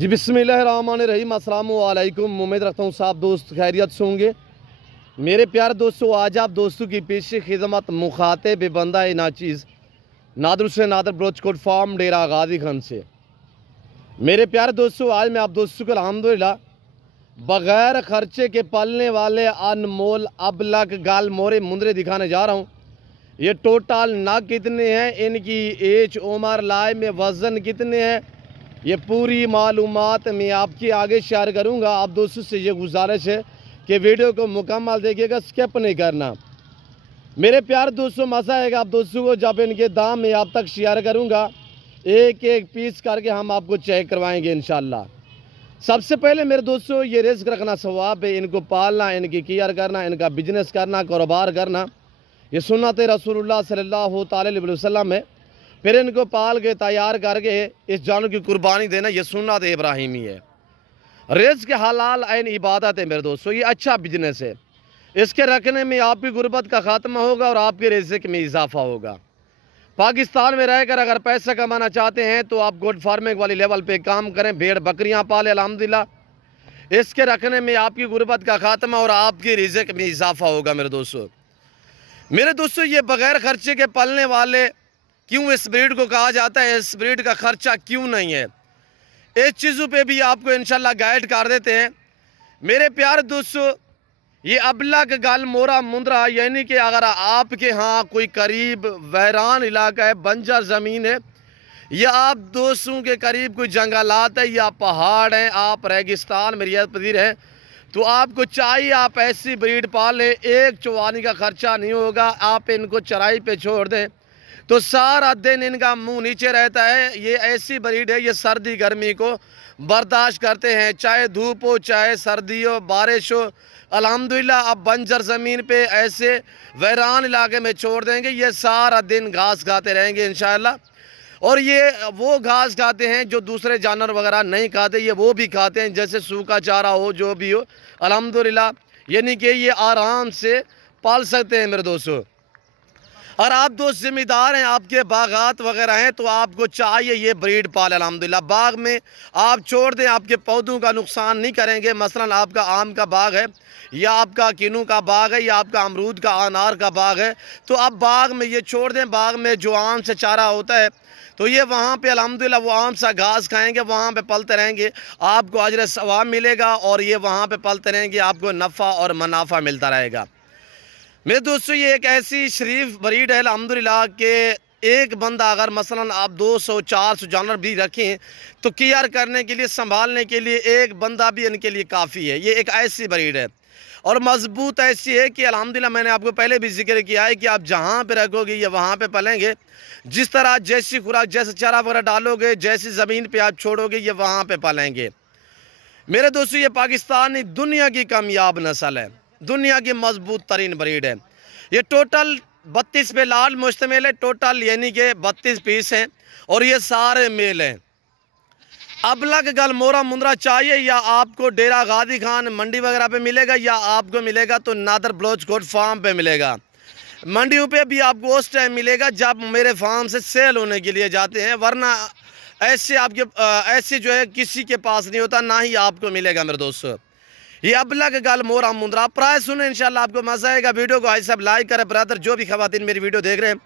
जी बिस्मिल्लाहिर्रहमानिर्रहीम, अस्सलाम वालेकुम। उम्मीद रखता हूँ सब दोस्त खैरियत से होंगे। मेरे प्यारे दोस्तों, आज आप दोस्तों की पेश खिदमत मुखातिब बंदा नाचीज़ नादर से नादर ब्रोचकोट फार्म डेरा गाजी खान से। मेरे प्यारे दोस्तों, आज मैं आप दोस्तों को अल्हम्दुलिल्लाह बग़ैर ख़र्चे के पलने वाले अनमोल अबलग गाल मोरे मुंदरे दिखाने जा रहा हूँ। ये टोटल नग कितने हैं, इनकी एज उम्र लाए में वज़न कितने हैं, ये पूरी मालूमात मैं आपके आगे शेयर करूंगा। आप दोस्तों से ये गुजारिश है कि वीडियो को मुकम्मल देखिएगा, स्किप नहीं करना। मेरे प्यारे दोस्तों, मज़ा आएगा आप दोस्तों को जब इनके दाम मैं आप तक शेयर करूंगा। एक एक पीस करके हम आपको चेक करवाएंगे इंशाल्लाह। सबसे पहले मेरे दोस्तों, ये रिस्क रखना सवाब है। इनको पालना, इनकी केयर करना, इनका बिजनेस करना, कारोबार करना, ये सुन्नत रसूलुल्लाह सल्लल्लाहु अलैहि वसल्लम है। फिर इनको पाल के तैयार करके इस जानवर की कुर्बानी देना, ये सुन्नत इब्राहिमी है। रिज़्क़ हलाल ऐन इबादत है मेरे दोस्तों, ये अच्छा बिजनेस है। इसके रखने में आपकी गुर्बत का खात्मा होगा और आपके रिज़्क़ में इजाफा होगा। पाकिस्तान में रहकर अगर पैसा कमाना चाहते हैं तो आप गोट फार्मिंग वाली लेवल पे काम करें, भेड़ बकरियां पालें अल्हम्दुलिल्लाह। इसके रखने में आपकी गुर्बत का खात्मा और आपके रिज़्क़ में इजाफा होगा। मेरे दोस्तों, ये बग़ैर खर्चे के पलने वाले क्यों इस ब्रीड को कहा जाता है, इस ब्रीड का खर्चा क्यों नहीं है, इस चीज़ों पे भी आपको इंशाल्लाह गाइड कर देते हैं। मेरे प्यारे दोस्तों, ये अबलग गल मोरा मुंदरा, यानी कि अगर आपके यहाँ कोई करीब वैरान इलाका है, बंजर ज़मीन है, या आप दोस्तों के करीब कोई जंगलात है या पहाड़ हैं, आप रेगिस्तान में रियायत पजीर हैं, तो आपको चाहिए आप ऐसी ब्रीड पालें। एक चवानी का खर्चा नहीं होगा। आप इनको चराई पे छोड़ दें तो सारा दिन इनका मुंह नीचे रहता है। ये ऐसी ब्रीड है, ये सर्दी गर्मी को बर्दाश्त करते हैं, चाहे धूप हो, चाहे सर्दी हो, बारिश हो। अल्हम्दुलिल्लाह अब बंजर ज़मीन पे ऐसे वैरान इलाके में छोड़ देंगे, ये सारा दिन घास खाते रहेंगे इंशाअल्लाह। और ये वो घास खाते हैं जो दूसरे जानवर वगैरह नहीं खाते, ये वो भी खाते हैं, जैसे सूखा चारा हो, जो भी हो अल्हम्दुलिल्लाह। यानी कि ये आराम से पाल सकते हैं मेरे दोस्तों। और आप दोस्त ज़िम्मेदार हैं, आपके बागात वगैरह हैं, तो आपको चाहिए ये ब्रीड पाल अल्हम्दुलिल्लाह। बाग में आप छोड़ दें, आपके पौधों का नुकसान नहीं करेंगे। मसलन आपका आम का बाग है, या आपका किन्नू का बाग है, या आपका अमरूद का अनार का बाग है, तो आप बाग में ये छोड़ दें। बाग में जो आम से चारा होता है तो ये वहाँ पे अल्हम्दुलिल्लाह वो आम सा घास खाएंगे, वहाँ पे पलते रहेंगे, आपको अजर सवाब मिलेगा और ये वहाँ पे पलते रहेंगे, आपको नफ़ा और मुनाफा मिलता रहेगा। मेरे दोस्तों, ये एक ऐसी शरीफ ब्रीड है अल्हम्दुलिल्लाह के एक बंदा अगर मसलन आप 200-400 जानवर भी रखें तो केयर करने के लिए, संभालने के लिए एक बंदा भी इनके लिए काफ़ी है। ये एक ऐसी ब्रीड है और मजबूत ऐसी है कि अल्हम्दुलिल्लाह मैंने आपको पहले भी जिक्र किया है कि आप जहाँ पे रखोगे ये वहाँ पे पलेंगे। जिस तरह जैसी खुराक, जैसे चारा वगैरह डालोगे, जैसी ज़मीन पे आप छोड़ोगे, ये वहाँ पे पलेंगे। मेरे दोस्तों, ये पाकिस्तानी दुनिया की कामयाब नस्ल है, दुनिया की मजबूत तरीन ब्रीड है। ये टोटल 32 पे लाल मुश्तमिल है, टोटल यानी कि 32 पीस हैं और ये सारे मेल हैं। अबलग गल मोरा मुंदरा चाहिए या आपको डेरा गाजी खान मंडी वगैरह पे मिलेगा, या आपको मिलेगा तो नादर ब्लोचकोट फार्म पे मिलेगा। मंडियों पे भी आपको उस टाइम मिलेगा जब मेरे फार्म से सेल होने के लिए जाते हैं, वरना ऐसे आपके ऐसे जो है किसी के पास नहीं होता, ना ही आपको मिलेगा मेरे दोस्तों। ये अबलग गल मोरा मुंदरा प्राय सुने, इंशाल्लाह आपको मज़ा आएगा। वीडियो को आज सब लाइक करें ब्रदर। जो भी खवातीन मेरी वीडियो देख रहे हैं,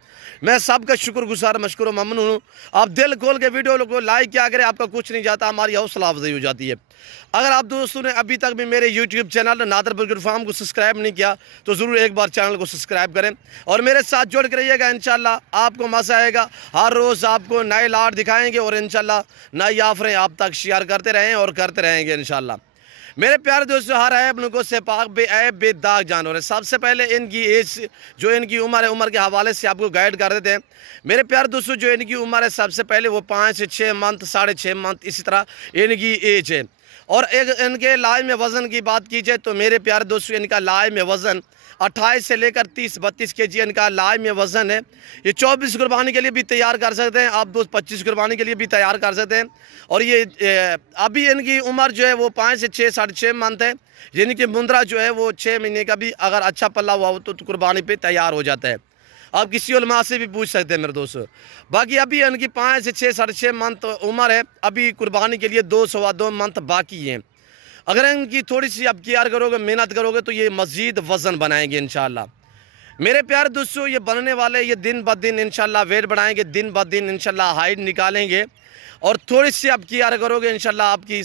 मैं सबका शुक्रगुजार मशकूर ममनून हूँ। आप दिल खोल के वीडियो को लाइक किया करें, आपका कुछ नहीं जाता, हमारी हौसला अफजाई हो जाती है। अगर आप दोस्तों ने अभी तक भी मेरे यूट्यूब चैनल नादर ब्रोचकोट फार्म को सब्सक्राइब नहीं किया तो ज़रूर एक बार चैनल को सब्सक्राइब करें और मेरे साथ जुड़ के रहिएगा। इंशाल्लाह आपको मज़ा आएगा। हर रोज़ आपको नए लाट दिखाएंगे और इंशाल्लाह नई ऑफरें आप तक शेयर करते रहें और करते रहेंगे इंशाल्लाह। मेरे प्यारे दोस्तों, हर ऐब नुको से पाक बेऐब बेदाग जानवर है। सबसे पहले इनकी एज, जो इनकी उम्र है, उम्र के हवाले से आपको गाइड कर देते हैं। मेरे प्यारे दोस्तों, जो इनकी उम्र है सबसे पहले वो 5 से 6 मंथ, 6.5 मंथ, इसी तरह इनकी एज है। और एक इनके लाए में वज़न की बात की जाए तो मेरे प्यारे दोस्तों, इनका लाए में वज़न 28 से लेकर 30-32 केजी इनका लाए में वज़न है। ये 24 कुर्बानी के लिए भी तैयार कर सकते हैं, आप दोस्त 25 कुर्बानी के लिए भी तैयार कर सकते हैं। और ये अभी इनकी उम्र जो है वो 5 से 6, 6.5 मंथ है। यानी कि मुंदरा जो है वो 6 महीने का भी अगर अच्छा पल्ला हुआ हो तो कुर्बानी पे तैयार हो जाता है। आप किसी उलमा से भी पूछ सकते हैं मेरे दोस्तों। बाकी अभी इनकी 5 से 6 साढ़े 6 मंथ उम्र है, अभी कुर्बानी के लिए 2 सवा 2 मंथ बाकी हैं। अगर इनकी थोड़ी सी आप केयर करोगे, मेहनत करोगे तो ये मज़ीद वज़न बनाएंगे इंशाल्लाह। मेरे प्यारे दोस्तों, ये बनने वाले ये दिन ब दिन इंशाल्लाह वेट बढ़ाएंगे, दिन ब दिन इंशाल्लाह हाइट निकालेंगे। और थोड़ी सी आप केयर करोगे इंशाल्लाह आपकी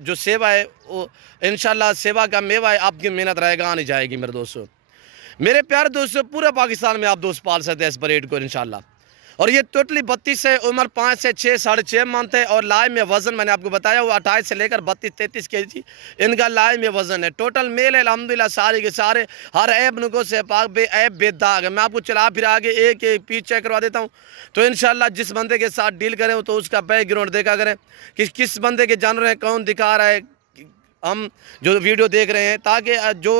जो सेवा है वो इंशाल्लाह सेवा का मेवा है, आपकी मेहनत रहेगा, आने जाएगी मेरे दोस्तों। मेरे प्यारे दोस्तों, पूरे पाकिस्तान में आप दोस्त पाल सकते हैं इस ब्रीड को इंशाल्लाह। और ये टोटली 32 है, उम्र 5 से 6 साढ़े 6 मंथ है। और लाइव में वज़न मैंने आपको बताया वो 28 से लेकर 32-33 kg इनका लाइव में वज़न है। टोटल मेल है अल्हम्दुलिल्लाह, सारे के सारे हर ऐब नुको से पाक बे ऐब बेदाग है। मैं आपको चला फिर आगे एक एक पीस चेक करवा देता हूँ। तो इंशाल्लाह जिस बंदे के साथ डील करें तो उसका बैकग्राउंड देखा करें कि किस बंदे के जानवर हैं, कौन दिखा रहा है, हम जो वीडियो देख रहे हैं, ताकि जो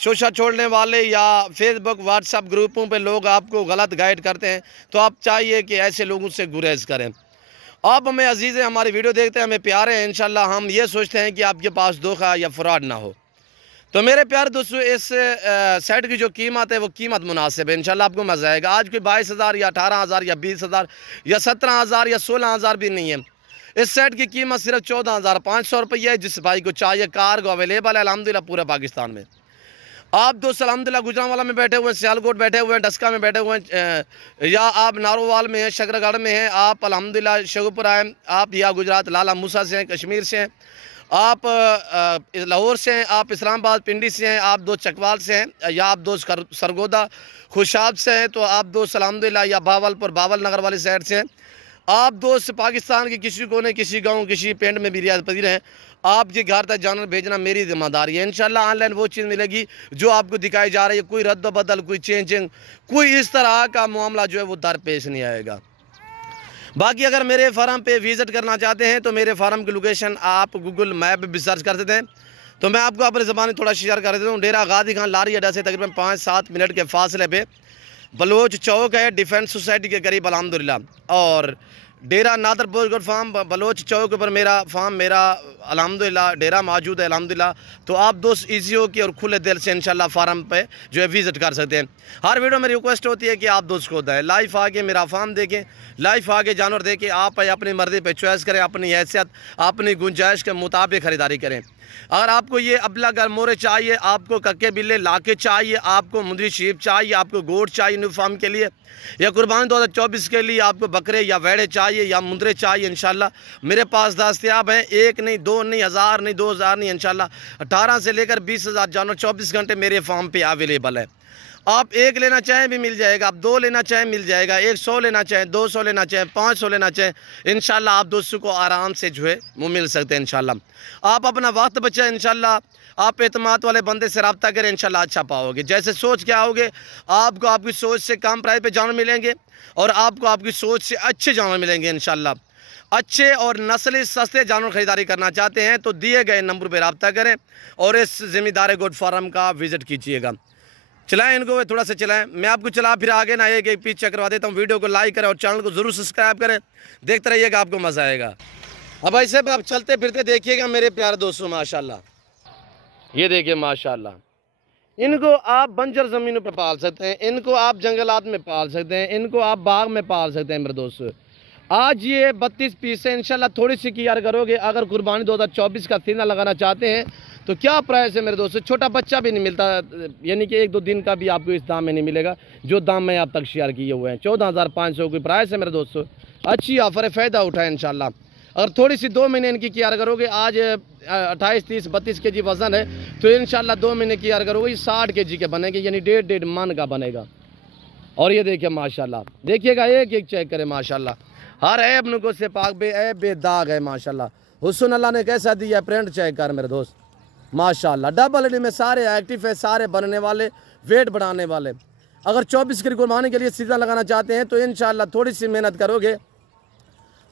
शोशा छोड़ने वाले या फेसबुक व्हाट्सएप ग्रुपों पे लोग आपको गलत गाइड करते हैं, तो आप चाहिए कि ऐसे लोगों से गुरेज करें। आप हमें अजीज़ हैं, हमारी वीडियो देखते हैं, हमें प्यारे हैं इंशाल्लाह। हम ये सोचते हैं कि आपके पास धोखा या फ्रॉड ना हो। तो मेरे प्यारे दोस्तों, इस सेट की जो कीमत है वो कीमत मुनासिब है, इंशाल्लाह आपको मज़ा आएगा। आज कोई 22,000 या 18,000 या 20,000 या 17,000 या 16,000 भी नहीं है। इस सेट की कीमत सिर्फ 14,500 रुपये है। जिस भाई को चाहिए कार्गो अवेलेबल है अल्हम्दुलिल्लाह पूरे पाकिस्तान में। आप दोस्त अल्हम्दुलिल्लाह गुजरांवाला में बैठे हुए हैं, सियालकोट बैठे हुए हैं, डस्का में बैठे हुए हैं, या आप नारोवाल में हैं, शकरगढ़ में हैं, आप अल्हम्दुलिल्लाह शेखुपुरा हैं, आप या गुजरात लाला मूसा से हैं, कश्मीर से हैं, आप लाहौर से हैं, आप इस्लामाबाद पिंडी से हैं, आप दोस्त चकवाल से हैं, या आप दोस्त सरगोदा खुशाब से हैं, तो आप दोस्त अल्हम्दुलिल्लाह या बावलपुर बावल नगर वाली साइड से हैं, आप दोस्त पाकिस्तान के किसी कोने, किसी गांव, किसी पिंड में भी रियासत पजीर हैं, आपके घर तक जानवर भेजना मेरी जिम्मेदारी है। इंशाल्लाह ऑनलाइन वो चीज़ मिलेगी जो आपको दिखाई जा रही है। कोई रद्द बदल, कोई चेंजिंग, कोई इस तरह का मामला जो है वो दरपेश नहीं आएगा। बाकी अगर मेरे फार्म पे विज़िट करना चाहते हैं तो मेरे फार्म की लोकेशन आप गूगल मैप भी सर्च कर सकते हैं। तो मैं आपको अपनी ज़बानी थोड़ा शेयर कर देता हूँ। डेरा गाजी खान लारी अड्डा से तकरीबन 5-7 मिनट के फासले पे बलोच चौक है, डिफेंस सोसाइटी के करीब अल्हम्दुलिल्लाह। और डेरा नादर बोजगढ़ फार्म बलोच चौक पर मेरा फार्म, मेरा अल्हम्दुलिल्लाह डेरा मौजूद है अल्हम्दुलिल्लाह। तो आप दोस्त ईजी हो के और खुले दिल से इंशाल्लाह फार्म पे जो है विज़िट कर सकते हैं। हर वीडियो में रिक्वेस्ट होती है कि आप दोस्त को दें, लाइव आके मेरा फार्म देखें, लाइव आके जानवर देखें, आप अपनी मर्ज़ी पे चॉइस करें, अपनी हैसियत अपनी गुंजाइश के मुताबिक ख़रीदारी करें। अगर आपको ये अबला गरमोरे चाहिए, आपको कक्के बिल्ले लाके चाहिए, आपको मुंदरी शीप चाहिए, आपको गोट चाहिए न्यू फार्म के लिए, या कुर्बानी 2024 के लिए आपको बकरे या वेड़े चाहिए या मुंदरे चाहिए, इंशाल्लाह मेरे पास दस्तयाब हैं। 1 नहीं, 2 नहीं, 1000 नहीं, 2000 नहीं, इंशाल्लाह 18 से लेकर 20,000 जानवर 24 घंटे मेरे फार्म पे अवेलेबल है। आप 1 लेना चाहें भी मिल जाएगा, आप 2 लेना चाहें मिल जाएगा, 100 लेना चाहें, 200 लेना चाहें, 500 लेना चाहें, इंशाल्लाह आप दोस्तों को आराम से जो है वो मिल सकते हैं। इंशाल्लाह आप अपना वक्त बचाएं, इंशाल्लाह आप एतमाद वाले बंदे से रब्ता करें, इंशाल्लाह अच्छा पाओगे। जैसे सोच के आओगे आपको आपकी सोच से कम प्राइस पे जानवर मिलेंगे और आपको आपकी सोच से अच्छे जानवर मिलेंगे इंशाल्लाह। अच्छे और नस्ली सस्ते जानवर ख़रीदारी करना चाहते हैं तो दिए गए नंबर पर रब्ता करें और इस ज़िम्मेदार गोट फार्म का विज़िट कीजिएगा। चलाएं इनको, थोड़ा सा चलाएं। मैं आपको चला फिर आगे ना एक पीस चेक करवा देता हूँ। वीडियो को लाइक करें और चैनल को ज़रूर सब्सक्राइब करें, देखते रहिएगा, आपको मज़ा आएगा। अब ऐसे आप चलते फिरते देखिएगा मेरे प्यारे दोस्तों, माशाल्लाह ये देखिए माशाल्लाह। इनको आप बंजर ज़मीनों पर पाल सकते हैं, इनको आप जंगलात में पाल सकते हैं, इनको आप बाग में पाल सकते हैं मेरे दोस्तों। आज ये 32 पीस है, इंशाल्लाह थोड़ी सी केयर करोगे। अगर कुर्बानी 2024 का सीना लगाना चाहते हैं तो क्या प्राइस है मेरे दोस्तों, छोटा बच्चा भी नहीं मिलता, यानी कि 1-2 दिन का भी आपको इस दाम में नहीं मिलेगा जो दाम में आप तक शेयर किए हुए हैं। 14,500 की प्राइस है मेरे दोस्तों। अच्छी ऑफर है, फ़ायदा उठाएं इंशाल्लाह। अगर थोड़ी सी 2 महीने इनकी केयर करोगे, आज 28, 30, 32 kg वज़न है तो इंशाल्लाह 2 महीने केयर करोगे 60 kg के बनेंगे, यानी 1.5 मन का बनेगा। और ये देखिए माशाल्लाह, देखिएगा एक एक चेक करें माशाल्लाह, हर ऐब नुको से पाक बे ऐब बेदाग है माशाल्लाह। हुस्न अल्लाह ने कैसा दिया, प्रिंट चेक कर मेरे दोस्त माशाल्लाह। डबल एडी में सारे एक्टिव है, सारे बनने वाले, वेट बढ़ाने वाले। अगर 24 की कुर्बानी के लिए सीज़न लगाना चाहते हैं तो इंशाल्लाह थोड़ी सी मेहनत करोगे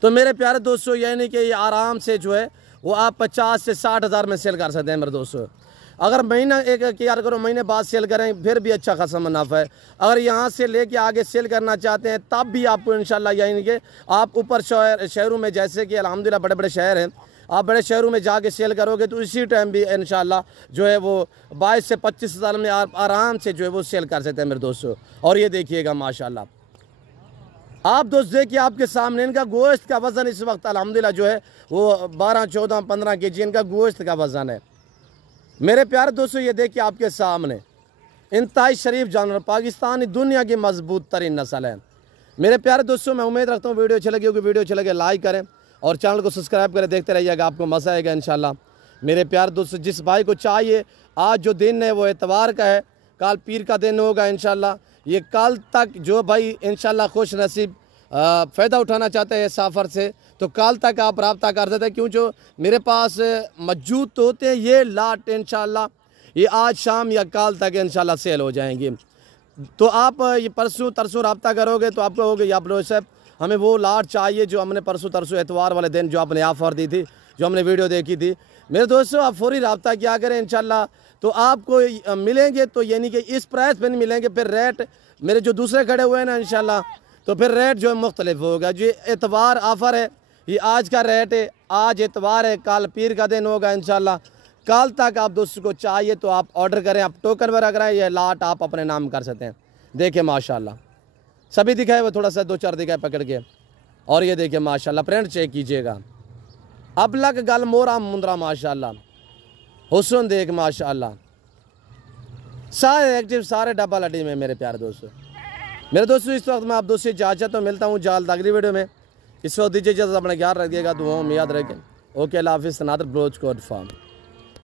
तो मेरे प्यारे दोस्तों यानी कि ये आराम से जो है वो आप 50 से 60 हज़ार में सेल कर सकते हैं मेरे दोस्तों। अगर महीना एक केयर करो, महीने बाद सेल करें फिर भी अच्छा खासा मुनाफा है। अगर यहाँ से लेके आगे सेल करना चाहते हैं तब भी आपको इंशाल्लाह यानी कि आप ऊपर शहरों में, जैसे कि अल्हम्दुलिल्लाह बड़े बड़े शहर हैं, आप बड़े शहरों में जाके सेल करोगे तो इसी टाइम भी इंशाल्लाह जो है वो 22 से 25 हज़ार में आप आराम से जो है वो सेल कर सकते हैं मेरे दोस्तों। और ये देखिएगा माशाल्लाह, आप दोस्त देखिए आपके सामने इनका गोश्त का वज़न इस वक्त अल्हम्दुलिल्लाह जो है वो 12, 14, 15 केजी इनका गोश्त का वज़न है। मेरे प्यारे दोस्तों ये देखिए आपके सामने इंतहाई शरीफ जानवर, पाकिस्तान दुनिया की मजबूत तरीन नस्ल है। मेरे प्यारे दोस्तों मैं उम्मीद रखता हूँ वीडियो अच्छी लगी होगी, वीडियो अच्छी लगे लाइक करें और चैनल को सब्सक्राइब करें, देखते रहिएगा, आपको मज़ा आएगा इंशाल्लाह। मेरे प्यारे दोस्तों जिस भाई को चाहिए, आज जो दिन है वो एतवार का है, कल पीर का दिन होगा इंशाल्लाह। ये कल तक जो भाई इंशाल्लाह खुश नसीब फ़ायदा उठाना चाहते हैं सफ़र से, तो कल तक आप रब्ता कर सकते हैं, क्यों जो मेरे पास मौजूद तो होते हैं ये लाट इंशाल्लाह ये आज शाम या कल तक इंशाल्लाह सेल हो जाएंगे। तो आप ये परसों तरसों रब्ता करोगे तो आपको होगा या ब्रो साहब हमें वो लाट चाहिए जो हमने परसों तरसों एतवार वाले दिन जो आपने ऑफ़र दी थी, जो हमने वीडियो देखी थी। मेरे दोस्तों आप फौरी रब्ता क्या करें इंशाल्लाह, तो आपको मिलेंगे, तो यानी कि इस प्राइस पे नहीं मिलेंगे, फिर रेट मेरे जो दूसरे खड़े हुए हैं ना इंशाल्लाह, तो फिर रेट जो है मुख्तलिफ होगा। जो एतवार ऑफ़र है ये आज का रेट है, आज एतवार है, कल पीर का दिन होगा इंशाल्लाह। कल तक आप दोस्तों को चाहिए तो आप ऑर्डर करें, आप टोकन वगैरह कराएं, ये लाट आप अपने नाम कर सकते हैं। देखिए माशाल्लाह सभी दिखाए वो थोड़ा सा 2-4 दिखाए पकड़ के, और ये देखिए माशाल्लाह प्रिंट चेक कीजिएगा, अब लग गल मोरा मुंदरा माशाल्लाह, हुस्न देख माशाल्लाह, सारे एक्टिव, सारे डबल अड्डी में मेरे प्यारे दोस्तों। मेरे दोस्तों इस वक्त मैं आप दोस्तों इजाज़त तो मिलता हूँ जाल अगली वीडियो में। इस वक्त दीजिए इजाज़त, अपना ख्याल रखिएगा, दुआओं में याद रखें। ओके अल्लाह हाफिज़। नादर ब्रोच कोड फार्म।